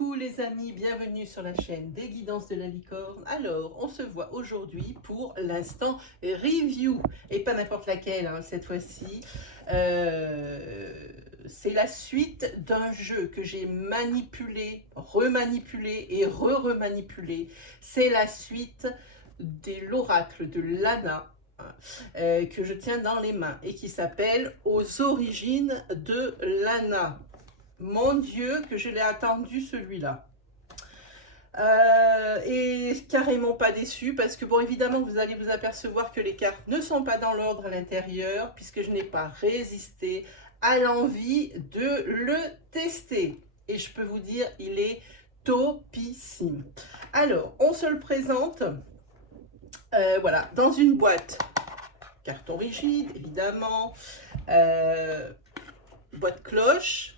Coucou les amis, bienvenue sur la chaîne des guidances de la licorne. Alors, on se voit aujourd'hui pour l'instant review, et pas n'importe laquelle hein, cette fois-ci. C'est la suite d'un jeu que j'ai manipulé, remanipulé et re-remanipulé. C'est la suite de l'oracle de Lana. Que je tiens dans les mains et qui s'appelle Aux origines de Lana. Mon Dieu, que je l'ai attendu celui-là. Et carrément pas déçu parce que bon, évidemment, vous allez vous apercevoir que les cartes ne sont pas dans l'ordre à l'intérieur puisque je n'ai pas résisté à l'envie de le tester. Et je peux vous dire, il est topissime. Alors, on se le présente. Voilà, dans une boîte, carton rigide, évidemment, boîte cloche,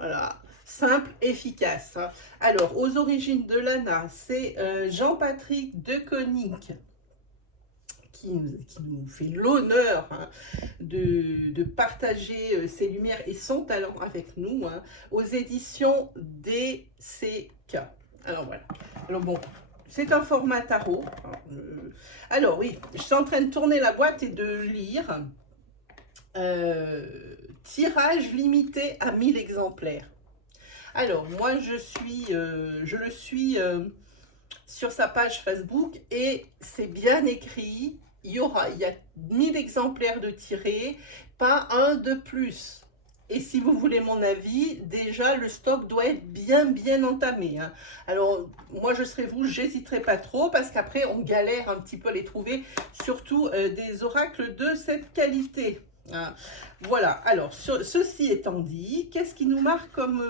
voilà, simple, efficace. Hein. Alors, aux origines de Lana, c'est Jean-Patrick Deconick qui nous fait l'honneur hein, de partager ses lumières et son talent avec nous, hein, aux éditions DCK. Alors, voilà. Alors, bon... C'est un format tarot. Alors oui, je suis en train de tourner la boîte et de lire. Tirage limité à 1000 exemplaires. Alors moi je le suis sur sa page Facebook et c'est bien écrit. Il y a 1000 exemplaires de tirés, pas un de plus. Et si vous voulez mon avis, déjà le stock doit être bien entamé. Hein. Alors moi je serai vous, j'hésiterai pas trop parce qu'après on galère un petit peu à les trouver, surtout des oracles de cette qualité. Hein. Voilà, alors ceci étant dit, qu'est-ce qui nous marque comme...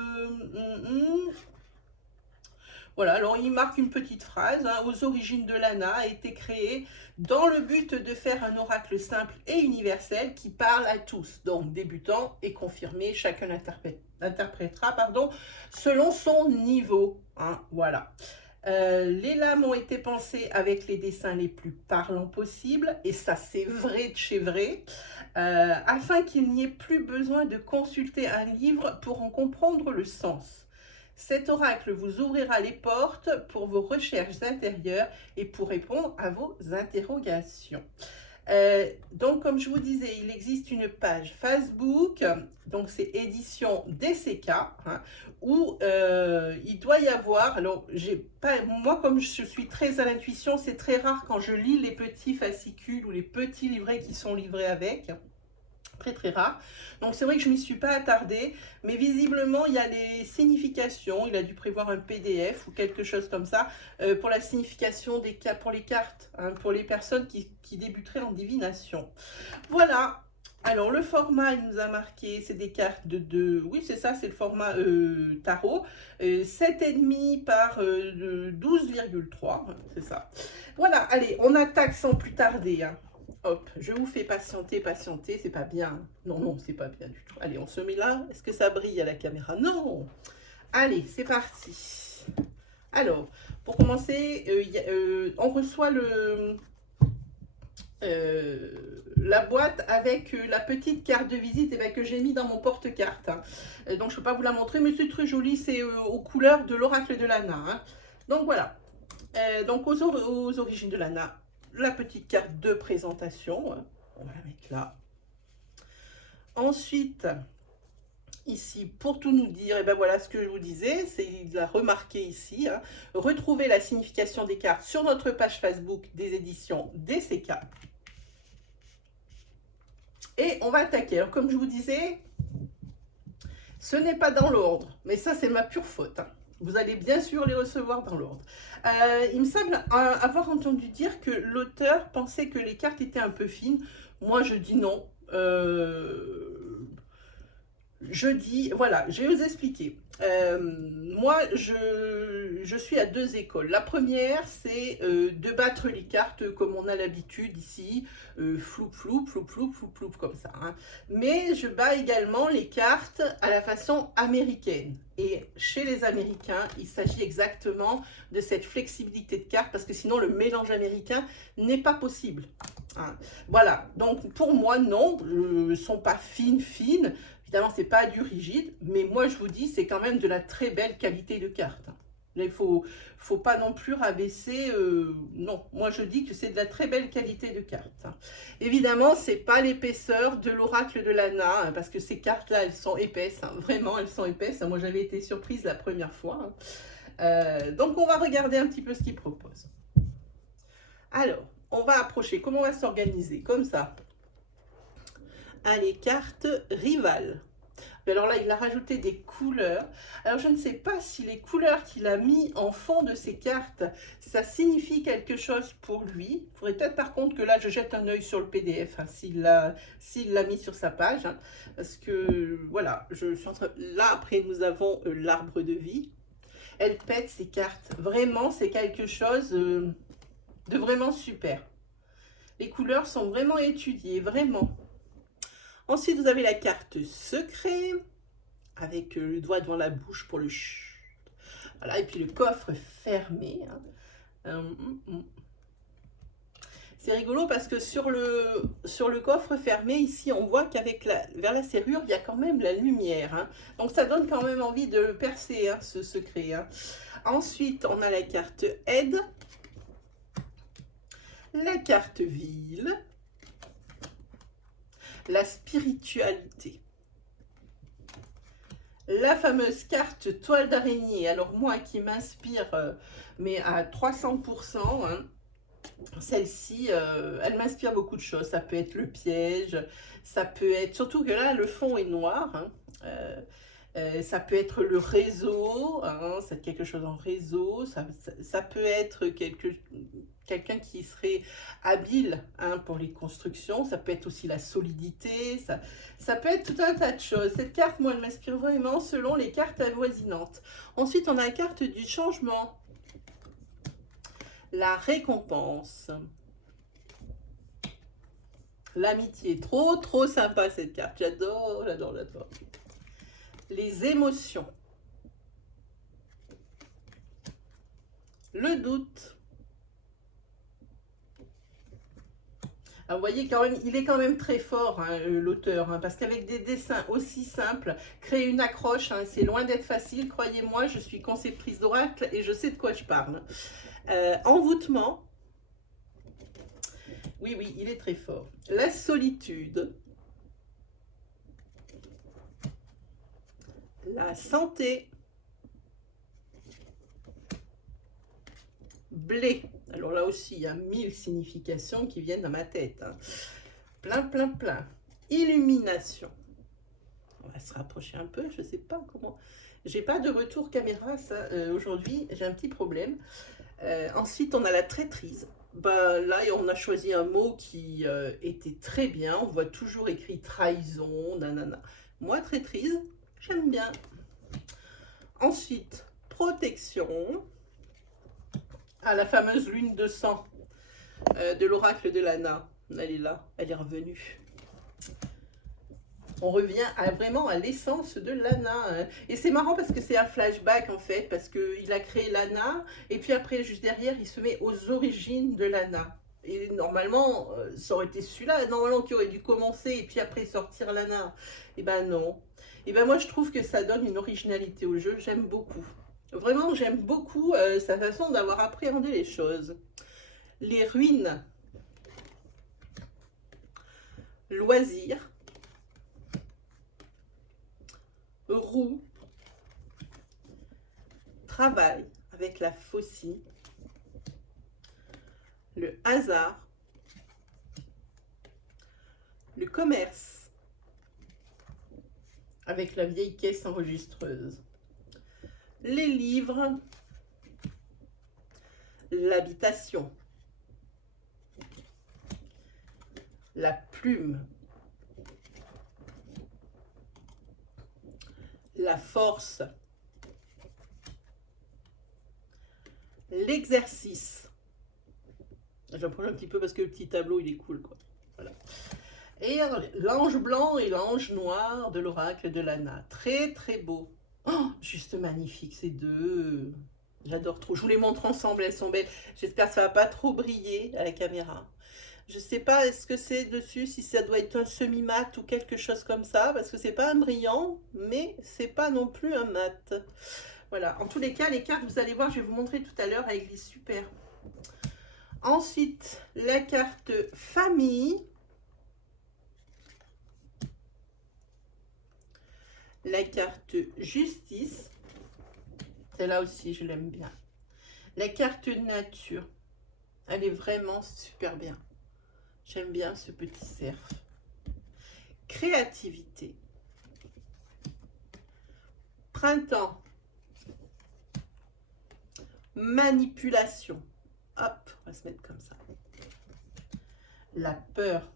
Voilà, alors il marque une petite phrase, hein, aux origines de Lana a été créé dans le but de faire un oracle simple et universel qui parle à tous. Donc débutant et confirmé, chacun interprétera selon son niveau. Hein, voilà. Les lames ont été pensées avec les dessins les plus parlants possibles, et ça c'est vrai de chez vrai, afin qu'il n'y ait plus besoin de consulter un livre pour en comprendre le sens. Cet oracle vous ouvrira les portes pour vos recherches intérieures et pour répondre à vos interrogations. Donc, comme je vous disais, il existe une page Facebook, donc c'est édition DCK, hein, où il doit y avoir, alors moi comme je suis très à l'intuition, c'est très rare quand je lis les petits fascicules ou les petits livrets qui sont livrés avec. Très rare, donc c'est vrai que je m'y suis pas attardée, mais visiblement il y a les significations, il a dû prévoir un PDF ou quelque chose comme ça pour la signification des cas pour les cartes, hein, pour les personnes qui débuteraient en divination. Voilà. Alors le format, il nous a marqué, c'est des cartes de oui c'est ça, c'est le format tarot, 7,5 par 12,3, c'est ça. Voilà, allez, on attaque sans plus tarder. Hein. Hop, je vous fais patienter, c'est pas bien. Non, c'est pas bien du tout. Allez, on se met là. Est-ce que ça brille à la caméra? Non. Allez, c'est parti. Alors, pour commencer, on reçoit la boîte avec la petite carte de visite que j'ai mis dans mon porte-carte. Hein. Donc, je ne peux pas vous la montrer, mais c'est très joli. C'est aux couleurs de l'oracle de Lana. Hein. Donc, voilà. Donc, aux origines de Lana. La petite carte de présentation, on va la mettre là. Ensuite, ici, pour tout nous dire, et ben voilà ce que je vous disais, il a remarqué ici, hein, retrouvez la signification des cartes sur notre page Facebook des éditions DCK. Et on va attaquer. Alors, comme je vous disais, ce n'est pas dans l'ordre, mais ça, c'est ma pure faute. Hein. Vous allez bien sûr les recevoir dans l'ordre. Il me semble avoir entendu dire que l'auteur pensait que les cartes étaient un peu fines. Moi, je dis non. Je dis, voilà, je vais vous expliquer. Moi, je suis à deux écoles. La première, c'est de battre les cartes comme on a l'habitude ici, floup, comme ça. Hein. Mais je bats également les cartes à la façon américaine. Et chez les Américains, il s'agit exactement de cette flexibilité de cartes, parce que sinon, le mélange américain n'est pas possible. Hein. Voilà, donc pour moi, non, elles ne sont pas fines. Évidemment, c'est pas du rigide, mais moi je vous dis, c'est quand même de la très belle qualité de carte. Là, faut pas non plus rabaisser. Non, moi je dis que c'est de la très belle qualité de carte. Évidemment, c'est pas l'épaisseur de l'oracle de Lana, parce que ces cartes-là, elles sont épaisses. Vraiment, elles sont épaisses. Moi, j'avais été surprise la première fois. Donc, on va regarder un petit peu ce qu'il propose. Alors, on va approcher. Comment on va s'organiser? Comme ça. Allez, carte rivale. Alors là, il a rajouté des couleurs. Alors, je ne sais pas si les couleurs qu'il a mis en fond de ces cartes, ça signifie quelque chose pour lui. Il faudrait peut-être par contre que là, je jette un œil sur le PDF, hein, s'il l'a mis sur sa page. Hein, parce que, voilà, je suis en train... Là, après, nous avons l'arbre de vie. Elle pète ces cartes. Vraiment, c'est quelque chose de vraiment super. Les couleurs sont vraiment étudiées, vraiment. Ensuite, vous avez la carte secret, avec le doigt devant la bouche pour le chut. Voilà, et puis le coffre fermé. Hein. C'est rigolo parce que sur le coffre fermé, ici, on voit qu'avec vers la serrure, il y a quand même la lumière. Hein. Donc, ça donne quand même envie de le percer, hein, ce secret. Hein. Ensuite, on a la carte aide, la carte ville, la spiritualité. La fameuse carte toile d'araignée, alors moi qui m'inspire, mais à 300%, hein, celle-ci, elle m'inspire beaucoup de choses. Ça peut être le piège, ça peut être, surtout que là, le fond est noir, hein, ça peut être le réseau, hein, c'est quelque chose en réseau, ça peut être quelqu'un qui serait habile, hein, pour les constructions, ça peut être aussi la solidité, ça peut être tout un tas de choses. Cette carte, moi, elle m'inspire vraiment selon les cartes avoisinantes. Ensuite, on a la carte du changement, la récompense, l'amitié. Trop sympa cette carte, j'adore. Les émotions, le doute. Alors, vous voyez, quand même, il est quand même très fort, hein, l'auteur, hein, parce qu'avec des dessins aussi simples, créer une accroche, hein, c'est loin d'être facile. Croyez-moi, je suis conceptrice d'oracle et je sais de quoi je parle. Envoûtement. Oui, il est très fort. La solitude. La santé. Blé. Alors là aussi, il y a 1000 significations qui viennent dans ma tête. Hein. Plein. Illumination. On va se rapprocher un peu, je ne sais pas comment. J'ai pas de retour caméra, ça, aujourd'hui, j'ai un petit problème. Ensuite, on a la traîtrise. Bah, là, on a choisi un mot qui était très bien. On voit toujours écrit trahison, nanana. Moi, traîtrise, j'aime bien. Ensuite, protection. Ah, la fameuse lune de sang de l'oracle de Lana. Elle est là, elle est revenue. On revient vraiment à l'essence de Lana. Et c'est marrant parce que c'est un flashback en fait, parce qu'il a créé Lana, et puis après, juste derrière, il se met aux origines de Lana. Et normalement, ça aurait été celui-là, normalement, qui aurait dû commencer, et puis après sortir Lana. Et ben non. Et ben moi, je trouve que ça donne une originalité au jeu, j'aime beaucoup. Vraiment, j'aime beaucoup sa façon d'avoir appréhendé les choses. Les ruines. Loisirs. Roue, travail avec la faucille, le hasard, le commerce avec la vieille caisse enregistreuse, les livres, l'habitation, la plume, la force, l'exercice. J'en prends un petit peu parce que le petit tableau, il est cool, quoi. Voilà. Et l'ange blanc et l'ange noir de l'oracle de Lana. Très beau. Oh, juste magnifique, ces deux. J'adore trop. Je vous les montre ensemble, elles sont belles. J'espère que ça va pas trop briller à la caméra. Je sais pas, est-ce que c'est dessus, si ça doit être un semi-mat ou quelque chose comme ça, parce que c'est pas un brillant, mais c'est pas non plus un mat. Voilà, en tous les cas, les cartes, vous allez voir, je vais vous montrer tout à l'heure, elle glisse super. Ensuite, la carte famille. La carte justice. Celle-là aussi, je l'aime bien. La carte nature. Elle est vraiment super bien. J'aime bien ce petit cerf. Créativité. Printemps. Manipulation. Hop, on va se mettre comme ça. La peur.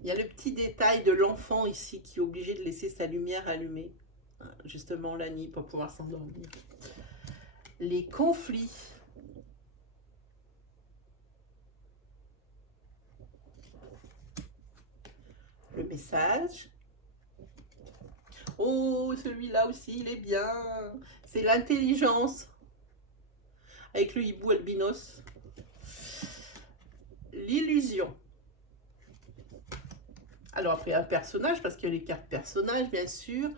Il y a le petit détail de l'enfant ici qui est obligé de laisser sa lumière allumée, justement la nuit pour pouvoir s'endormir. Les conflits. Le message. Oh, celui-là aussi, il est bien. C'est l'intelligence. Avec le hibou albinos. L'illusion. Alors après un personnage, parce qu'il y a les cartes personnages, bien sûr.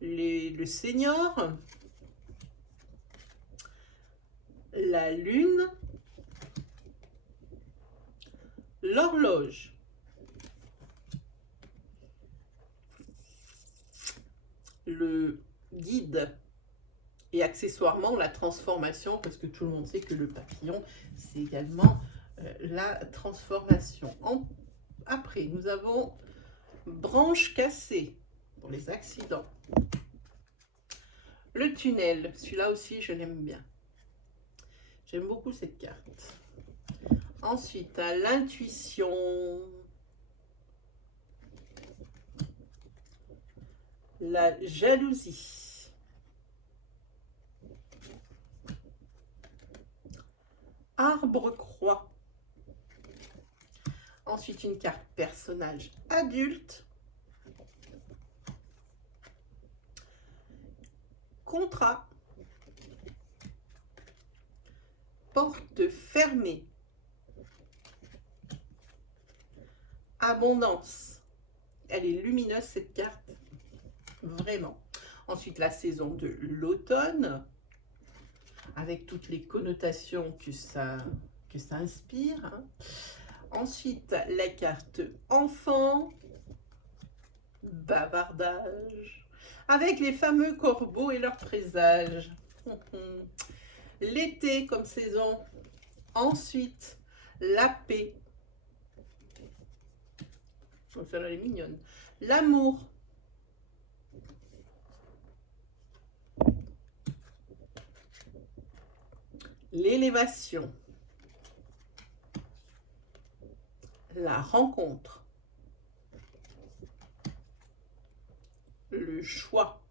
Le seigneur. La lune. L'horloge. Le guide. Et accessoirement la transformation, parce que tout le monde sait que le papillon, c'est également la transformation. Après, nous avons branche cassée pour les accidents. Le tunnel, celui-là aussi, je l'aime bien. J'aime beaucoup cette carte. Ensuite, à l'intuition. La jalousie. Arbre-croix. Ensuite, une carte personnage adulte. Contrat. Porte fermée. Abondance. Elle est lumineuse cette carte. Vraiment. Ensuite, la saison de l'automne. Avec toutes les connotations que ça inspire. Hein. Ensuite, la carte enfant. Bavardage. Avec les fameux corbeaux et leurs présages. L'été comme saison. Ensuite, la paix. Oh, celle-là, elle est mignonne. L'amour. L'élévation. La rencontre. Le choix.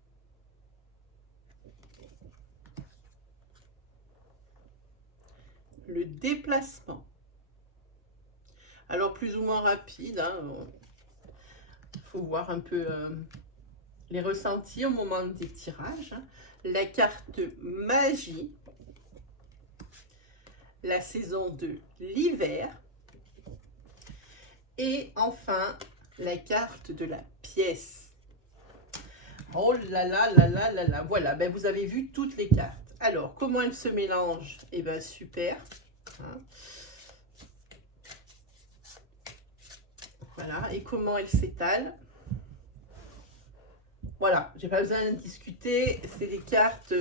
Le déplacement. Alors plus ou moins rapide, hein, faut voir un peu les ressentis au moment des tirages. Hein. La carte magie. La saison de l'hiver. Et enfin, la carte de la pièce. Oh là là là là là là. Voilà, ben vous avez vu toutes les cartes. Alors, comment elles se mélangent? Eh bien, super. Hein. Voilà, et comment elles s'étalent? Voilà, j'ai pas besoin de discuter. C'est des cartes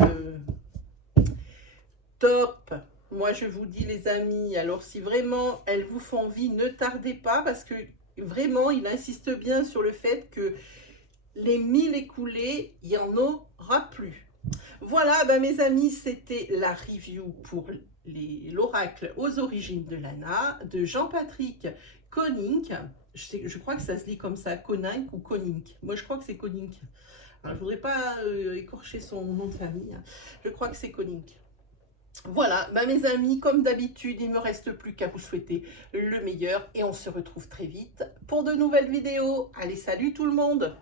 top. Moi, je vous dis, les amis, alors si vraiment elles vous font envie, ne tardez pas, parce que vraiment, il insiste bien sur le fait que les 1000 écoulés, il n'y en aura plus. Voilà, ben, mes amis, c'était la review pour l'oracle aux origines de Lana, de Jean-Patrick Konink. Je crois que ça se lit comme ça, Konink ou Konink. Moi, je crois que c'est Konink. Alors, je ne voudrais pas écorcher son nom de famille. Hein. Je crois que c'est Konink. Voilà, bah mes amis, comme d'habitude, il ne me reste plus qu'à vous souhaiter le meilleur et on se retrouve très vite pour de nouvelles vidéos. Allez, salut tout le monde!